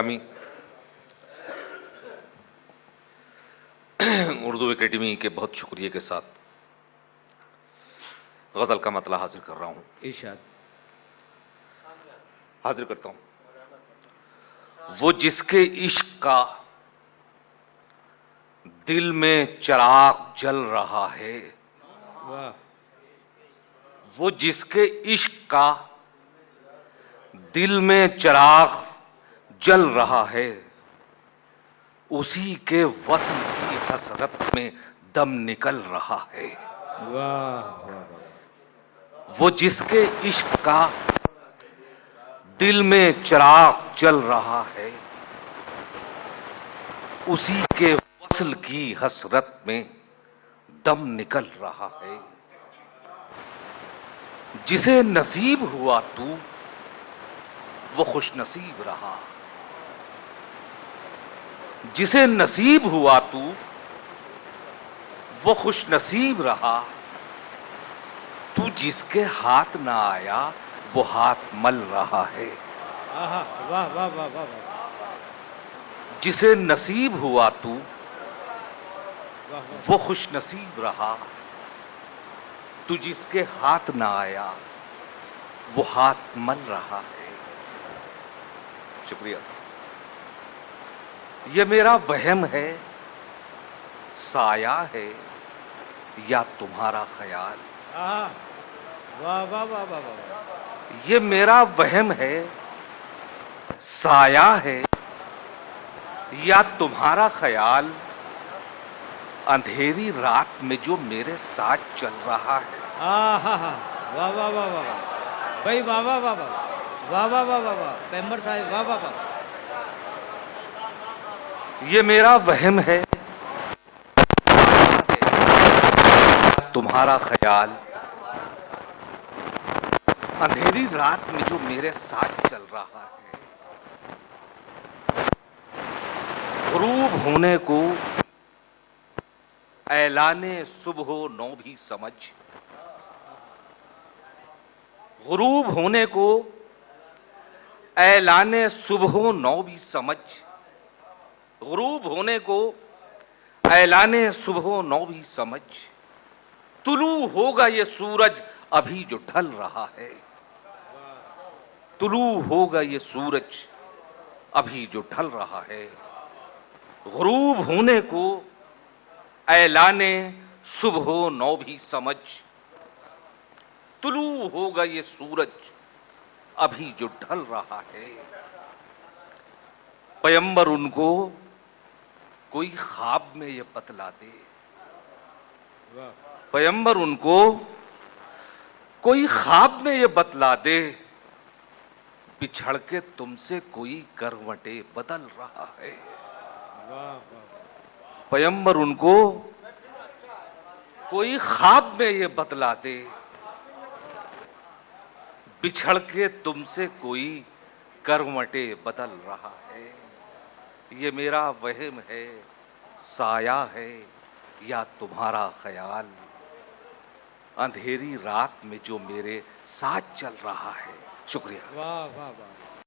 मी Urdu academy के बहुत शुक्रिया के साथ गजल का मतला हाजिर कर रहा हूं। इरशाद। हाजिर करता हूं। वो जिसके इश्क का दिल में चिराग जल रहा है, वाह। वो जिसके इश्क का दिल में चिराग जल रहा है, उसी के वस्ल की हसरत में दम निकल रहा है। वाह। वो जिसके इश्क का दिल में चिराग जल रहा है, उसी के वस्ल की हसरत में दम निकल रहा है। जिसे नसीब हुआ तू वो खुश नसीब रहा, जिसे नसीब हुआ तू वो खुश नसीब रहा। तू जिसके हाथ ना आया वो हाथ मल रहा है। आहा, वाह वाह वाह वाह वाह। जिसे नसीब हुआ तू वाह वाह। वो खुश नसीब रहा। तू जिसके हाथ ना आया वो हाथ मल रहा है। शुक्रिया। ये मेरा वहम है, साया है या तुम्हारा ख्याल। आहा, वाह वाह वाह वाह वाह। ये मेरा वहम है, साया है या तुम्हारा ख्याल। अंधेरी रात में जो मेरे साथ चल रहा है। आहा, वाह वाह वाह वाह वाह भाई, वाह वाह वाह वाह वाह वाह वाह वाह वाह पैगंबर साहब, वाह वाह वाह। ये मेरा वहम है, तुम्हारा ख्याल। अंधेरी रात में जो मेरे साथ चल रहा है। ग़ुरूब होने को ऐलाने सुबह नौ भी समझ। ग़ुरूब होने को ऐलाने सुबह नौ भी समझ। ग़ुरूब होने को ऐलाने सुबह नौ भी समझ। तुलू होगा ये सूरज अभी जो ढल रहा है। तुलू होगा ये सूरज अभी जो ढल रहा है। ग़ुरूब होने को ऐलाने सुबह नौ भी समझ। तुलू होगा ये सूरज अभी जो ढल रहा है। पैगंबर उनको कोई ख्वाब में ये बतला दे। पैगंबर उनको कोई ख्वाब में ये बतला दे, बिछड़ के तुमसे कोई करवटें बदल रहा है। पैगंबर उनको कोई ख्वाब में ये बतला दे, बिछड़ के तुमसे कोई करवटें बदल रहा है। ये मेरा वहम है, साया है या तुम्हारा ख्याल। अंधेरी रात में जो मेरे साथ चल रहा है। शुक्रिया। वाह वाह वाह।